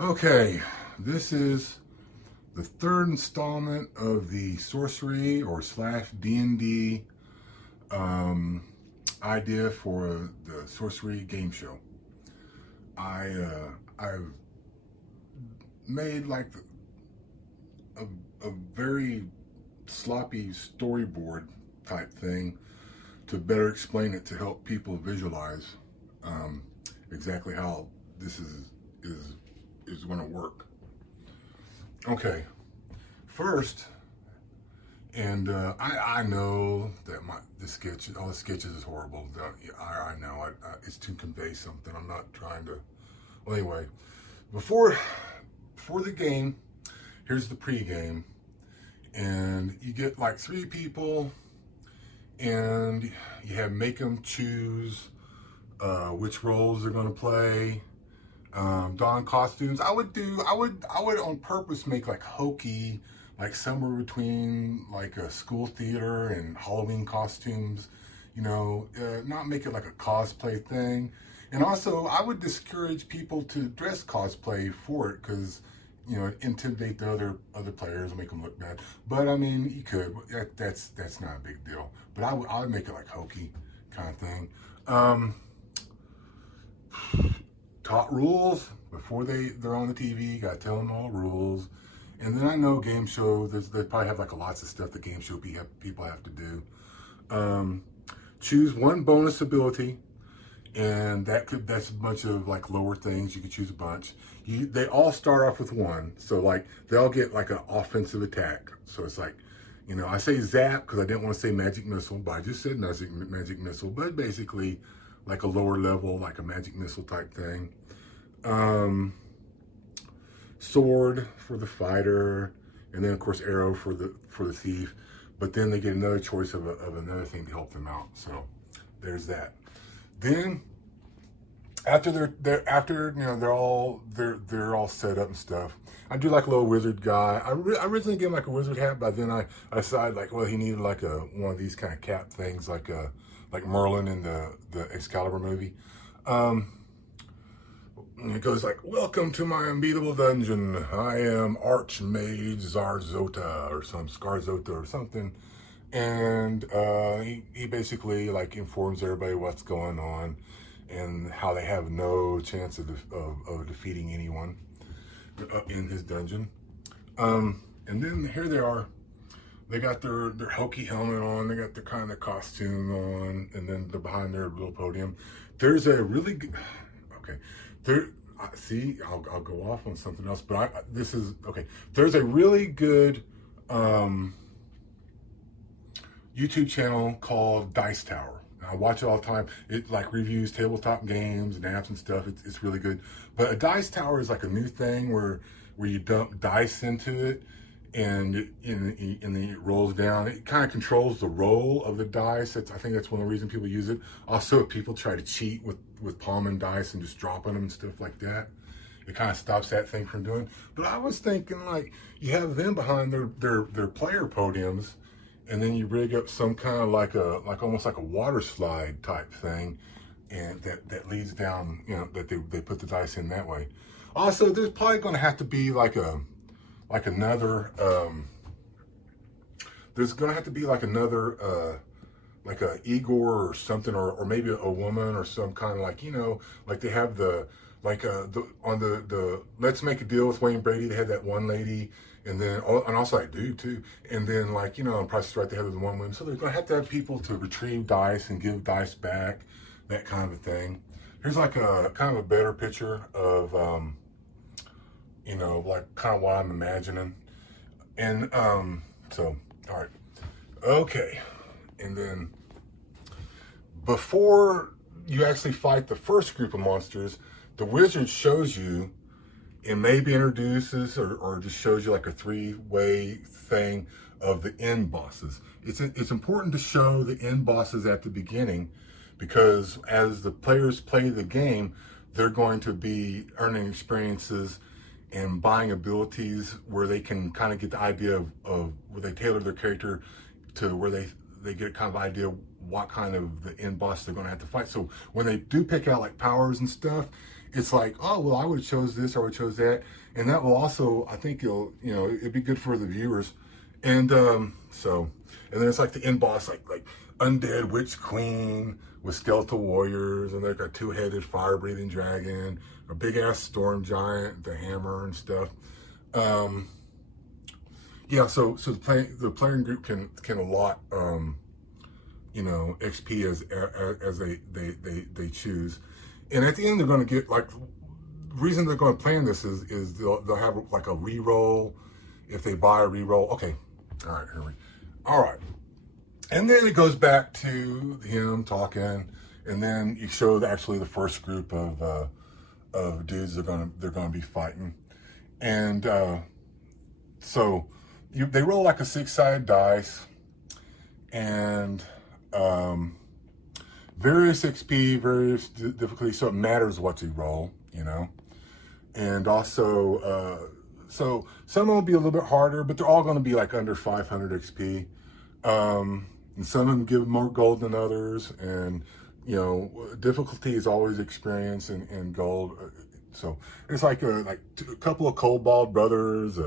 Okay, this is the third installment of the Sorcery or slash D&D um, idea for the Sorcery game show. I've made like a, a very sloppy storyboard type thing to better explain it to help people visualize um, exactly how this is is going to work. Okay, first, and I know that the sketch, all the sketches is horrible. I know it's to convey something. I'm not trying to. Well, anyway, before before the game, here's the pregame, and you get like three people, and you have make them choose which roles they're going to play. Don costumes. I would on purpose make like hokey, like somewhere between like a school theater and Halloween costumes. Not make it like a cosplay thing. And also, I would discourage people to dress cosplay for it because intimidate the other players and make them look bad. But I mean, you could. That's not a big deal. But I would make it like hokey kind of thing. Um, Taught rules before they're on the TV. Got to tell them all the rules. And then I know game show. They probably have like lots of stuff that game show people have to do. Um, Choose one bonus ability, and that's a bunch of like lower things. You could choose a bunch. They all start off with one, so like they all get like an offensive attack. So it's like, I say zap because I didn't want to say magic missile, but I just said magic missile. But basically, like a lower level, like a magic missile type thing. Um, Sword for the fighter, and then of course arrow for the thief. But then they get another choice of another thing to help them out. So there's that. Then after they're all set up and stuff. I do like a little wizard guy. I originally gave him like a wizard hat, but then I decided like, well, he needed like one of these kind of cap things like Merlin in the Excalibur movie. And it goes like, "Welcome to my unbeatable dungeon. I am Archmage Zarzota or some Scarzota or something." And he basically like informs everybody what's going on and how they have no chance of defeating anyone in his dungeon. And then here they are. They got their hokey helmet on. They got their kind of costume on, and then they're behind their little podium. There's a really good. Okay, there. See, I'll go off on something else, but this is okay. There's a really good YouTube channel called Dice Tower. I watch it all the time. It like reviews tabletop games and apps and stuff. It's really good. But a dice tower is like a new thing where you dump dice into it, and then it rolls down. It kind of controls the roll of the dice. I think that's one of the reasons people use it. Also, if people try to cheat with palming dice and just dropping them and stuff like that, it kind of stops that thing from doing. But I was thinking like you have them behind their player podiums, and then you rig up some kind of like almost like a water slide type thing, and that leads down. That they put the dice in that way. Also, there's probably going to have to be like another there's gonna have to be like another like a Igor or something, or maybe a woman or some kind of like they have the Let's Make a Deal with Wayne Brady. They had that one lady, and then and also I do too, and then on Price is Right they have the one woman. So they're gonna have to have people to retrieve dice and give dice back, that kind of a thing. Here's like a kind of a better picture of like kind of what I'm imagining. And so, all right, okay. And then before you actually fight the first group of monsters, the wizard shows you and maybe introduces or just shows you like a three-way thing of the end bosses. It's important to show the end bosses at the beginning because as the players play the game, they're going to be earning experiences and buying abilities where they can kind of get the idea of where they tailor their character to where they get kind of idea what kind of the end boss they're going to have to fight. So when they do pick out like powers and stuff, it's like, oh, well, I would have chose this or I would have chose that. And that will also, I think it'd be good for the viewers. And and then it's like the end boss, like undead witch queen with skeletal warriors, and they've got two-headed fire-breathing dragon, a big-ass storm giant, the hammer and stuff. Yeah, so the playing group can allot XP as they choose, and at the end they're going to get, like, the reason they're going to plan this is they'll have like a reroll if they buy a reroll. Okay, all right, and then it goes back to him talking, and then you show actually the first group of dudes they're gonna be fighting, and so they roll like a 6-sided dice, and various XP, various difficulty, so it matters what you roll, and also so some of them will be a little bit harder, but they're all going to be like under 500 XP. And some of them give more gold than others, and difficulty is always experience and gold. So it's like a couple of kobold brothers,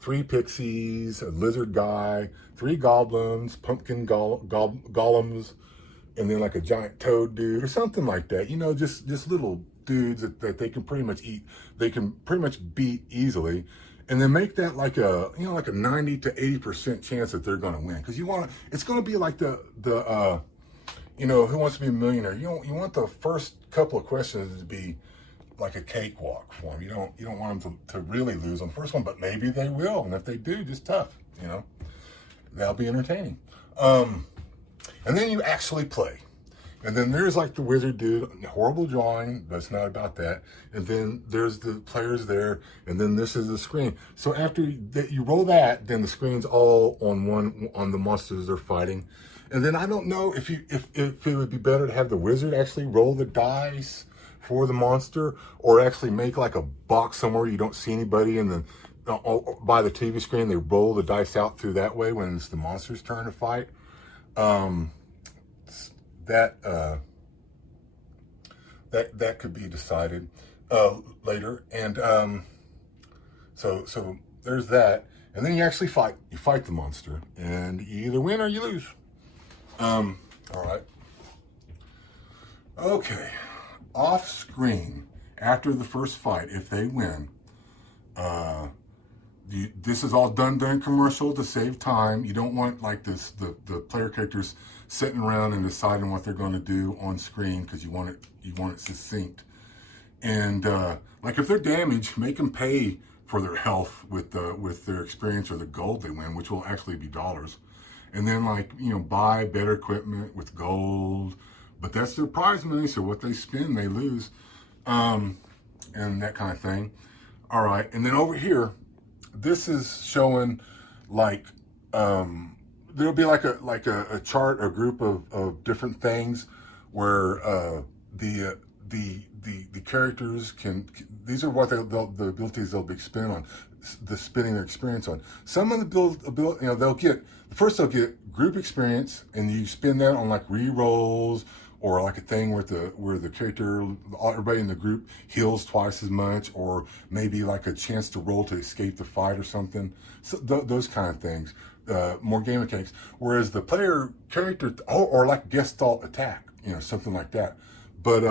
3 pixies, a lizard guy, 3 goblins, pumpkin golems, and then like a giant toad dude or something like that. Just little dudes that they can pretty much eat. They can pretty much beat easily. And then make that like a 90 to 80% chance that they're going to win, because it's going to be like the Who Wants to Be a Millionaire. You want the first couple of questions to be like a cakewalk for them. You don't want them to really lose on the first one, but maybe they will, and if they do, just tough. That'll be entertaining. And then you actually play. And then there's like the wizard dude, horrible drawing, but it's not about that. And then there's the players there, and then this is the screen. So after you roll that, then the screen's all on the monsters they're fighting. And then I don't know if it would be better to have the wizard actually roll the dice for the monster, or actually make like a box somewhere you don't see anybody, and then by the TV screen they roll the dice out through that way when it's the monster's turn to fight. That could be decided later, and so there's that, and then you actually fight. You fight the monster, and you either win or you lose. All right. Okay. Off screen after the first fight, if they win, this is all done during commercial to save time. You don't want like the player characters sitting around and deciding what they're going to do on screen, because you want it succinct. And like if they're damaged, make them pay for their health with their experience or the gold they win, which will actually be dollars. And then buy better equipment with gold, but that's their prize money, so what they spend they lose, and that kind of thing. All right, and then over here, this is showing like there'll be like a chart, a group of different things where the characters can, these are what the abilities they'll be spending on, the spending their experience on. Some of the they'll get group experience, and you spend that on like re-rolls, or like a thing where the character, everybody in the group heals twice as much, or maybe like a chance to roll to escape the fight or something. So those kind of things, more game mechanics. Whereas the player character, or like guest alt attack, something like that. But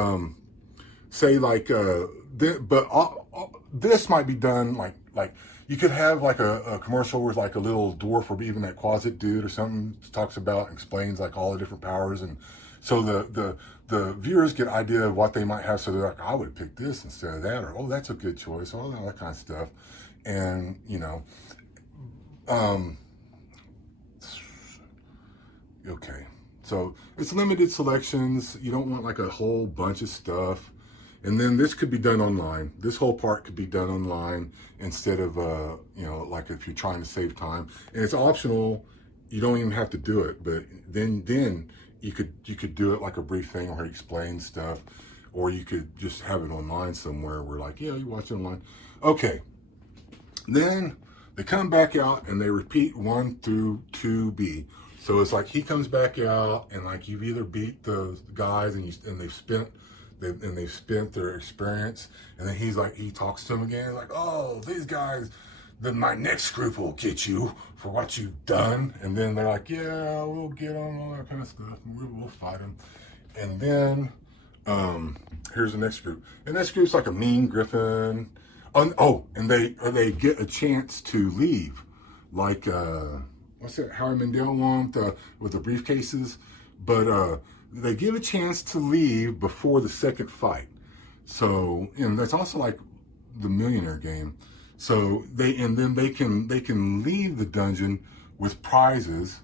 say like this might be done like you could have like a commercial with like a little dwarf, or even that closet dude or something, talks about and explains like all the different powers, and so the viewers get an idea of what they might have. So they're like, I would pick this instead of that, or oh, that's a good choice, all that kind of stuff. And okay, so it's limited selections. You don't want like a whole bunch of stuff. And then this could be done online. This whole part could be done online instead of like if you're trying to save time. And it's optional. You don't even have to do it, but then you could do it like a brief thing where he explains stuff, or you could just have it online somewhere where like, yeah, you watch it online. Okay. Then they come back out and they repeat 1 through 2B. So it's like he comes back out, and like you've either beat the guys and they've spent they've spent their experience, and then he talks to them again, like, oh, these guys, then my next group will get you for what you've done. And then they're like, yeah, we'll get on all that kind of stuff, and we'll fight them. And then here's the next group. And this group's like a mean griffin. And they get a chance to leave, like what's that Howie Mandel one with the briefcases, but they give a chance to leave before the second fight. So, and that's also like the Millionaire game. So they can leave the dungeon with prizes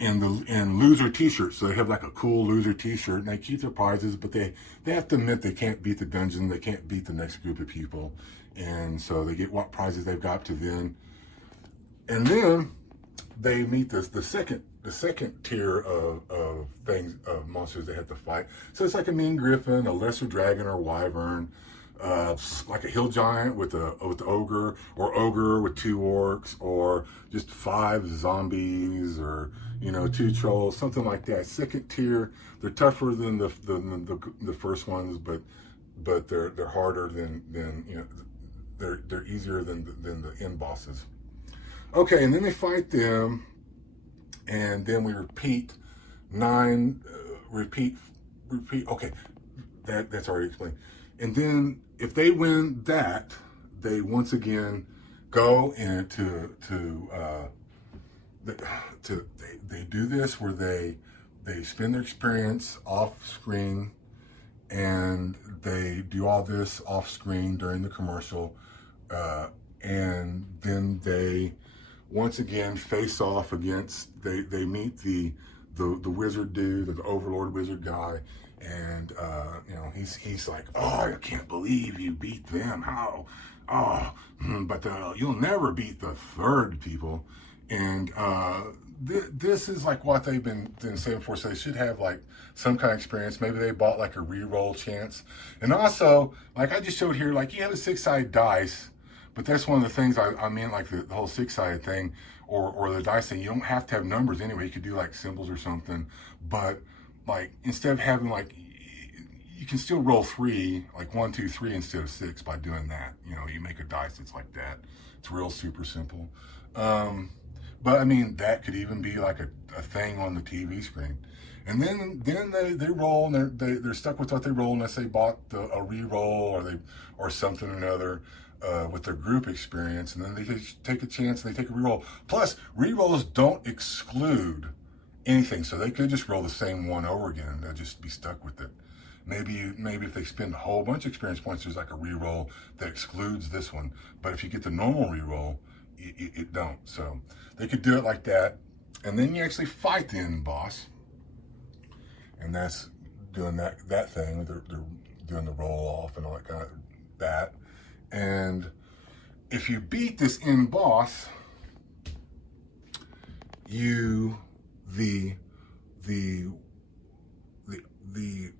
and loser t-shirts. So they have like a cool loser t-shirt, and they keep their prizes, but they have to admit they can't beat the dungeon, they can't beat the next group of people, and so they get what prizes they've got to then. And then they meet the second tier of things, of monsters they have to fight. So it's like a mean griffin, a lesser dragon or wyvern, like a hill giant with the ogre, or ogre with 2 orcs, or just 5 zombies, or 2 trolls, something like that. Second tier, they're tougher than the first ones, but they're harder than they're easier than the end bosses. Okay, and then they fight them, and then we repeat 9, repeat. Okay, that's already explained. And then if they win that, they once again go and they do this where they spend their experience off screen, and they do all this off screen during the commercial, and then they once again face off against, they meet the wizard dude, the overlord wizard guy, and he's like, oh, I can't believe you beat them, how, but you'll never beat the third people. And this is like what they've been saying before, so they should have like some kind of experience. Maybe they bought like a re-roll chance. And also, like I just showed here, like you have a 6-sided dice, but that's one of the things I mean, like the whole 6-sided thing, or the dice thing. You don't have to have numbers anyway. You could do like symbols or something. But like instead of having like, you can still roll 3, like 1, 2, 3 instead of 6 by doing that. You make a dice that's like that. It's real super simple. But I mean, that could even be like a thing on the TV screen. And then they roll, and they're stuck with what they roll unless they bought a re-roll or something or another with their group experience. And then they take a chance and they take a re-roll. Plus, re-rolls don't exclude anything, so they could just roll the same one over again and they'll just be stuck with it. Maybe if they spend a whole bunch of experience points, there's like a re-roll that excludes this one. But if you get the normal re-roll, it don't. So they could do it like that. And then you actually fight the end boss. And that's doing that thing. They're doing the roll off and all that kind of that. And if you beat this end boss, the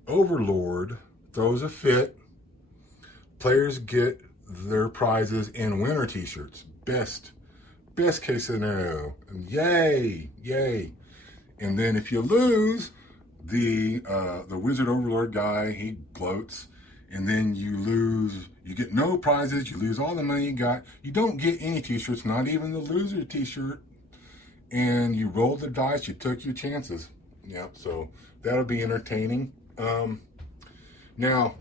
overlord throws a fit. Players get their prizes in winner t-shirts. Best case scenario. And yay. And then if you lose, the wizard overlord guy, he gloats, and then you get no prizes, you lose all the money you got, you don't get any t-shirts, not even the loser t-shirt, and you rolled the dice, you took your chances. Yeah, so that'll be entertaining. Now,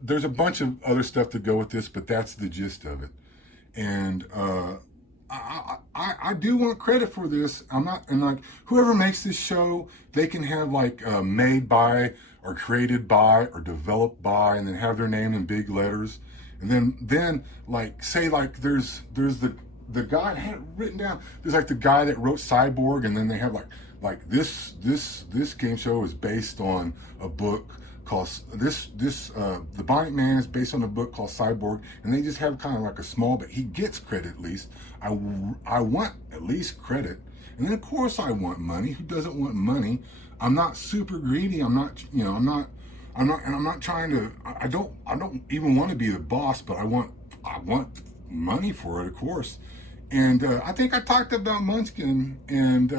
there's a bunch of other stuff to go with this, but that's the gist of it. And I do want credit for this. And like whoever makes this show, they can have like made by or created by or developed by, and then have their name in big letters. And then like say like there's the guy I had it written down. There's like the guy that wrote Cyborg, and then they have like this game show is based on a book called The Bionic Man is based on a book called Cyborg, and they just have kind of like a small, but he gets credit at least. I want at least credit, and then of course I want money. Who doesn't want money? I'm not super greedy. I'm not trying to. I don't even want to be the boss, but I want money for it, of course. And I think I talked about Munchkin, and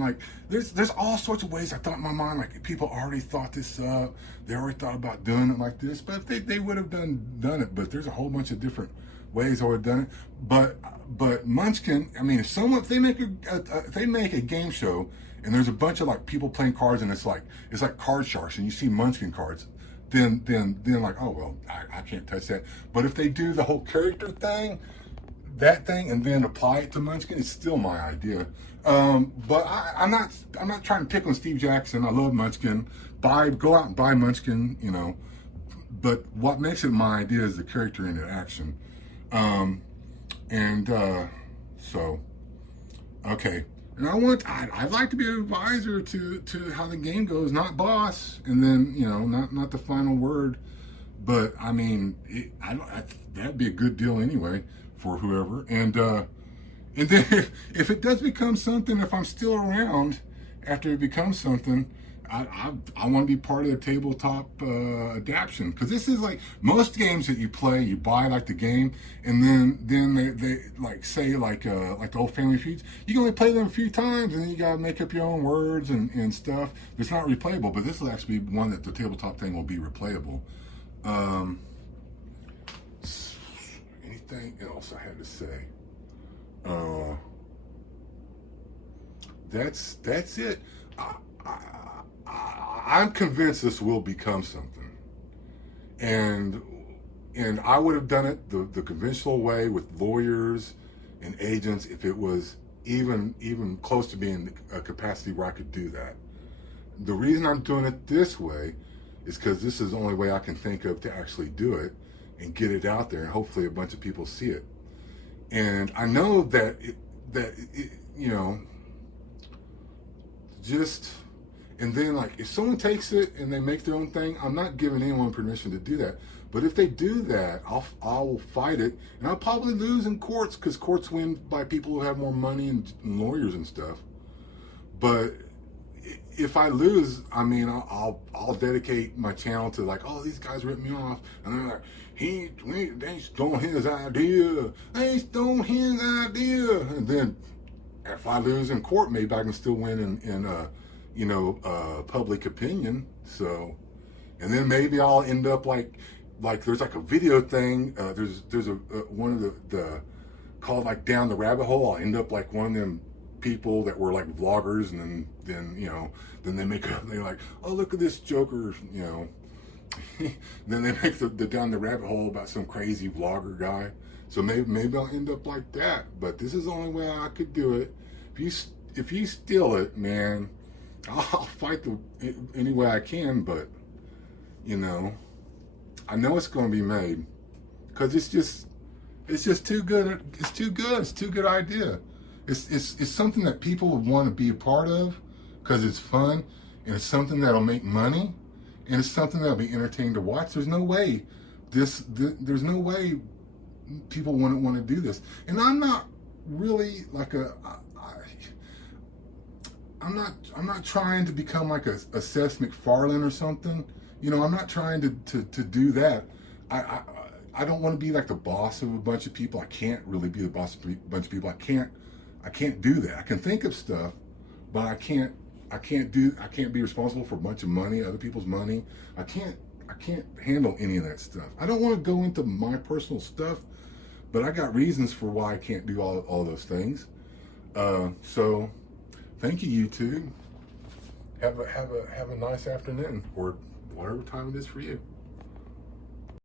like there's all sorts of ways I thought in my mind, like people already thought this up, they already thought about doing it like this, but if they would have done it, but there's a whole bunch of different ways I would have done it. But Munchkin, I mean, if they make if they make a game show and there's a bunch of like people playing cards and it's like card sharks and you see Munchkin cards, then like, oh well, I can't touch that. But if they do the whole character thing, that thing, and then apply it to Munchkin, it's still my idea. But I'm not trying to pick on Steve Jackson. I love Munchkin. Go out and buy Munchkin, you know. But what makes it my idea is the character interaction. So okay. And I'd like to be an advisor to how the game goes, not boss, and then, you know, not the final word. But I mean, that'd be a good deal anyway for whoever. And then if it does become something, if I'm still around after it becomes something, I want to be part of the tabletop adaptation, because this is like most games that you play, you buy like the game, and then they like say like the old Family Feuds, you can only play them a few times, and then you gotta make up your own words and stuff. It's not replayable, but this will actually be one that the tabletop thing will be replayable. Anything else I had to say? That's it. I'm convinced this will become something, and I would have done it the conventional way with lawyers and agents if it was even close to being a capacity where I could do that. The reason I'm doing it this way is because this is the only way I can think of to actually do it and get it out there, and hopefully a bunch of people see it. And I know that you know, just, and then like if someone takes it and they make their own thing, I'm not giving anyone permission to do that. But if they do that, I'll fight it, and I'll probably lose in courts, because courts win by people who have more money and lawyers and stuff. But if I lose, I mean, I'll dedicate my channel to like, oh, these guys ripped me off, and they're like, they stole his idea, and then if I lose in court, maybe I can still win in you know, public opinion. So, and then maybe I'll end up like there's like a video thing. There's a one of the called like Down the Rabbit Hole. I'll end up like one of them people that were like vloggers, and then you know, then they're like, oh, look at this Joker, you know. Then they make the Down the Rabbit Hole about some crazy vlogger guy. So maybe I'll end up like that. But this is the only way I could do it. If you steal it, man, I'll fight any way I can. But you know, I know it's going to be made, because it's just too good. It's too good. It's too good idea. It's something that people would want to be a part of, because it's fun, and it's something that'll make money, and it's something that'll be entertaining to watch. There's no way there's no way people wouldn't want to do this. And I'm not really like I'm not trying to become like a Seth MacFarlane or something. You know, I'm not trying to do that. I don't want to be like the boss of a bunch of people. I can't really be the boss of a bunch of people. I can't do that. I can think of stuff, but I can't be responsible for a bunch of money, other people's money. I can't handle any of that stuff. I don't want to go into my personal stuff, but I got reasons for why I can't do all those things. So thank you, YouTube. Have a nice afternoon, or whatever time it is for you.